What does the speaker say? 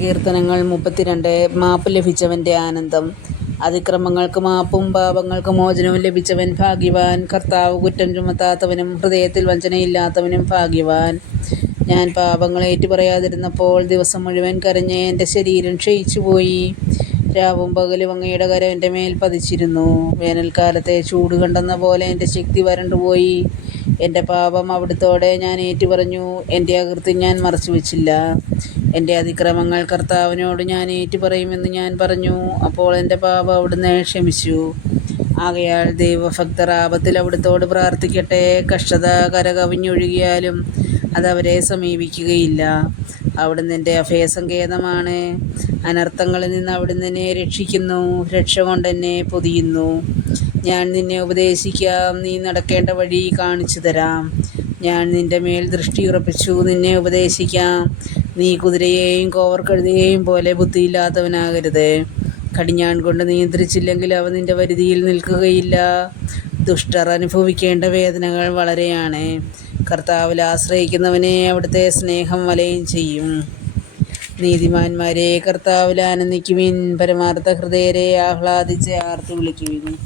കീർത്തനങ്ങൾ 32. മാപ്പ് ലഭിച്ചവന്റെ ആനന്ദം. അതിക്രമങ്ങൾക്ക് മാപ്പും പാപങ്ങൾക്ക് മോചനവും ലഭിച്ചവൻ ഭാഗ്യവാൻ. കർത്താവ് കുറ്റം ചുമത്താത്തവനും ഹൃദയത്തിൽ വഞ്ചനയില്ലാത്തവനും ഭാഗ്യവാൻ. ഞാൻ പാപങ്ങൾ ഏറ്റുപറയാതിരുന്നപ്പോൾ ദിവസം മുഴുവൻ കരഞ്ഞ് എൻ്റെ ശരീരം ക്ഷയിച്ചുപോയി. രാവും പകലും അങ്ങയുടെ കരം എൻ്റെ മേൽ പതിച്ചിരുന്നു. വേനൽക്കാലത്തെ ചൂട് കണ്ടെന്ന പോലെ എൻ്റെ ശക്തി വരണ്ടുപോയി. എൻ്റെ പാപം അവിടുത്തോടെ ഞാൻ ഏറ്റുപറഞ്ഞു, എൻ്റെ അകൃത്യം ഞാൻ മറച്ചുവെച്ചില്ല. എൻ്റെ അതിക്രമങ്ങൾ കർത്താവിനോട് ഞാൻ ഏറ്റുപറയുമെന്ന് ഞാൻ പറഞ്ഞു. അപ്പോൾ എൻ്റെ പാപം അവിടുന്ന് ക്ഷമിച്ചു. ആകയാൽ ദൈവഭക്തർ ആപത്തിൽ അവിടുത്തോട് പ്രാർത്ഥിക്കട്ടെ. കഷ്ടത കരകവിഞ്ഞൊഴുകിയാലും അതവരെ സമീപിക്കുകയില്ല. അവിടുന്ന് എൻ്റെ അഭയസങ്കേതമാണ്. അനർത്ഥങ്ങളിൽ നിന്ന് അവിടുന്ന് എന്നെ രക്ഷിക്കുന്നു. രക്ഷ കൊണ്ട് എന്നെ പൊതിയുന്നു. ഞാൻ നിന്നെ ഉപദേശിക്കാം, നീ നടക്കേണ്ട വഴി കാണിച്ചു തരാം. ഞാൻ നിൻ്റെ മേൽ ദൃഷ്ടിയുറപ്പിച്ചു നിന്നെ ഉപദേശിക്കാം. നീ കുതിരയെയും കോവർക്കഴുതയെയും പോലെ ബുദ്ധിയില്ലാത്തവനാകരുത്. കടിഞ്ഞാൺ കൊണ്ട് നിയന്ത്രിച്ചില്ലെങ്കിൽ അവ നിൻ്റെ വരുതിയിൽ നിൽക്കുകയില്ല. ദുഷ്ടർ അനുഭവിക്കേണ്ട വേദനകൾ വളരെയാണ്. കർത്താവിൽ ആശ്രയിക്കുന്നവനെ അവിടുത്തെ സ്നേഹം വലയം ചെയ്യും. നീതിമാന്മാരെ കർത്താവിൽ ആനന്ദിക്കുവിൻ. പരമാർത്ഥ ഹൃദയരെ ആഹ്ലാദിച്ച് ആർത്തു വിളിക്കുവിൻ.